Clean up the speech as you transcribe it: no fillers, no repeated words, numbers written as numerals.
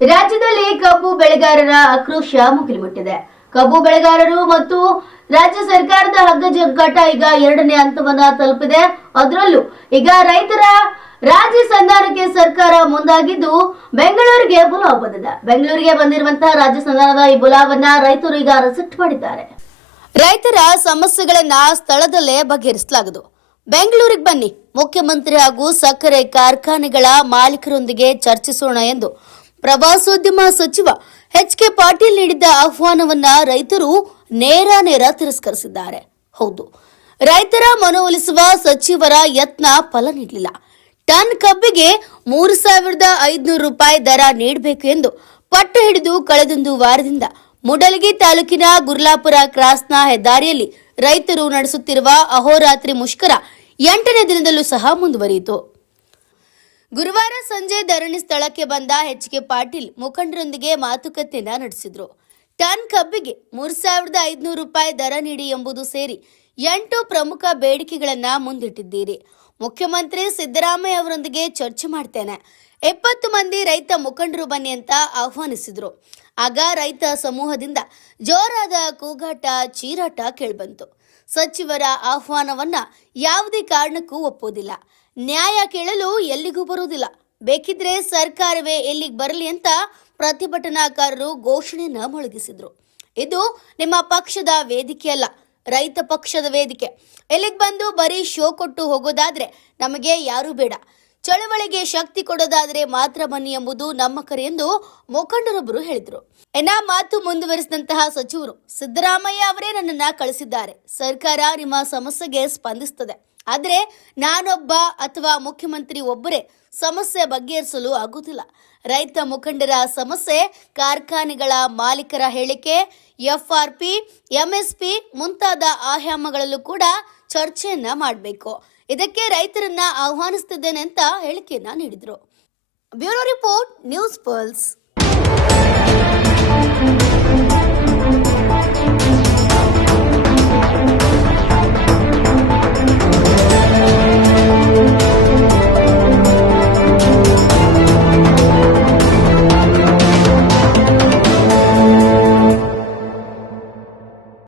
ರಾಜ್ಯದಲ್ಲಿ ಕಬ್ಬು ಬೆಳೆಗಾರರ ಆಕ್ರೋಶ ಮುಗಿಲು ಮುಟ್ಟಿದೆ. ಕಬ್ಬು ಬೆಳೆಗಾರರು ಮತ್ತು ರಾಜ್ಯ ಸರ್ಕಾರದ ಹಗ್ಗಜಗ್ಗಾಟ ಈಗ ಎರಡನೇ ಹಂತವನ್ನ ತಲುಪಿದೆ. ಅದರಲ್ಲೂ ಈಗ ರೈತರ ರಾಜ್ಯ ಸಂಧಾನಕ್ಕೆ ಸರ್ಕಾರ ಮುಂದಾಗಿದ್ದು ಬೆಂಗಳೂರಿಗೆ ಬುಲಾವ್ ಬಂದಿದೆ. ಬೆಂಗಳೂರಿಗೆ ಬಂದಿರುವಂತಹ ರಾಜ್ಯ ಸಂಧಾನದ ಈ ಬುಲಾವನ್ನ ರೈತರು ಈಗ ರಿಜೆಕ್ಟ್ ಮಾಡಿದ್ದಾರೆ. ರೈತರ ಸಮಸ್ಯೆಗಳನ್ನ ಸ್ಥಳದಲ್ಲೇ ಬಗೆಹರಿಸಲಾಗುವುದು. ಬೆಂಗಳೂರಿಗೆ ಬನ್ನಿ, ಮುಖ್ಯಮಂತ್ರಿ ಹಾಗೂ ಸಕ್ಕರೆ ಕಾರ್ಖಾನೆಗಳ ಮಾಲೀಕರೊಂದಿಗೆ ಚರ್ಚಿಸೋಣ ಎಂದು ಪ್ರವಾಸೋದ್ಯಮ ಸಚಿವ ಎಚ್.ಕೆ. ಪಾಟೀಲ್ ನೀಡಿದ್ದ ಆಹ್ವಾನವನ್ನ ರೈತರು ನೇರ ತಿರಸ್ಕರಿಸಿದ್ದಾರೆ. ಹೌದು, ರೈತರ ಮನವೊಲಿಸುವ ಸಚಿವರ ಯತ್ನ ಫಲ ನೀಡಲಿಲ್ಲ. ಟನ್ ಕಬ್ಬಿಗೆ 3,500 ರೂಪಾಯಿ ದರ ನೀಡಬೇಕು ಎಂದು ಪಟ್ಟು ಹಿಡಿದು ಕಳೆದೊಂದು ವಾರದಿಂದ ಮೂಡಲಗಿ ತಾಲೂಕಿನ ಗುರ್ಲಾಪುರ ಕ್ರಾಸ್ನ ಹೆದ್ದಾರಿಯಲ್ಲಿ ರೈತರು ನಡೆಸುತ್ತಿರುವ ಅಹೋರಾತ್ರಿ ಮುಷ್ಕರ 8ನೇ ದಿನದಲ್ಲೂ ಸಹ ಮುಂದುವರಿಯಿತು. ಗುರುವಾರ ಸಂಜೆ ಧರಣಿ ಸ್ಥಳಕ್ಕೆ ಬಂದ ಎಚ್.ಕೆ. ಪಾಟೀಲ್ ಮುಖಂಡರೊಂದಿಗೆ ಮಾತುಕತೆಯನ್ನ ನಡೆಸಿದ್ರು. ಟನ್ ಕಬ್ಬಿಗೆ 3,500 ರೂಪಾಯಿ ದರ ನೀಡಿ ಎಂಬುದು ಸೇರಿ 8 ಪ್ರಮುಖ ಬೇಡಿಕೆಗಳನ್ನ ಮುಂದಿಟ್ಟಿದ್ದೀರಿ. ಮುಖ್ಯಮಂತ್ರಿ ಸಿದ್ದರಾಮಯ್ಯ ಅವರೊಂದಿಗೆ ಚರ್ಚೆ ಮಾಡ್ತೇನೆ. 20 ಮಂದಿ ರೈತ ಮುಖಂಡರು ಬನ್ನಿ ಅಂತ ಆಹ್ವಾನಿಸಿದ್ರು. ಆಗ ರೈತ ಸಮೂಹದಿಂದ ಜೋರಾದ ಕೂಗಾಟ, ಚೀರಾಟ ಕೇಳಿಬಂತು. ಸಚಿವರ ಆಹ್ವಾನವನ್ನ ಯಾವುದೇ ಕಾರಣಕ್ಕೂ ಒಪ್ಪೋದಿಲ್ಲ, ನ್ಯಾಯ ಕೇಳಲು ಎಲ್ಲಿಗೂ ಬರುವುದಿಲ್ಲ, ಬೇಕಿದ್ರೆ ಸರ್ಕಾರವೇ ಎಲ್ಲಿಗೆ ಬರಲಿ ಅಂತ ಪ್ರತಿಭಟನಾಕಾರರು ಘೋಷಣೆಯನ್ನ ಮೊಳಗಿಸಿದ್ರು. ಇದು ನಿಮ್ಮ ಪಕ್ಷದ ವೇದಿಕೆ ಅಲ್ಲ, ರೈತ ಪಕ್ಷದ ವೇದಿಕೆ. ಇಲ್ಲಿಗೆ ಬಂದು ಬರೀ ಶೋ ಕೊಟ್ಟು ಹೋಗೋದಾದ್ರೆ ನಮಗೆ ಯಾರೂ ಬೇಡ, ಚಳವಳಿಗೆ ಶಕ್ತಿ ಕೊಡೋದಾದ್ರೆ ಮಾತ್ರ ಬನ್ನಿ ಎಂಬುದು ನಮ್ಮ ಕರೆ ಎಂದು ಮುಖಂಡರೊಬ್ಬರು ಹೇಳಿದರು. ಮಾತು ಮುಂದುವರಿಸಿದಂತಹ ಸಚಿವರು, ಸಿದ್ದರಾಮಯ್ಯ ಅವರೇ ನನ್ನನ್ನ ಕಳಿಸಿದ್ದಾರೆ, ಸರ್ಕಾರ ನಿಮ್ಮ ಸಮಸ್ಯೆಗೆ ಸ್ಪಂದಿಸುತ್ತದೆ, ಆದ್ರೆ ನಾನೊಬ್ಬ ಅಥವಾ ಮುಖ್ಯಮಂತ್ರಿ ಒಬ್ಬರೇ ಸಮಸ್ಯೆ ಬಗೆಹರಿಸಲು ಆಗುತ್ತಿಲ್ಲ. ರೈತ ಮುಖಂಡರ ಸಮಸ್ಯೆ, ಕಾರ್ಖಾನೆಗಳ ಮಾಲೀಕರ ಹೇಳಿಕೆ, FRP, MSP ಮುಂತಾದ ಆಯಾಮಗಳಲ್ಲೂ ಕೂಡ ಚರ್ಚೆಯನ್ನ ಮಾಡಬೇಕು. ಇದಕ್ಕೆ ರೈತರನ್ನ ಆಹ್ವಾನಿಸುತ್ತಿದ್ದೇನೆ ಅಂತ ಹೇಳಿಕೆಯನ್ನ ನೀಡಿದ್ರು. Bureau report, news pulse.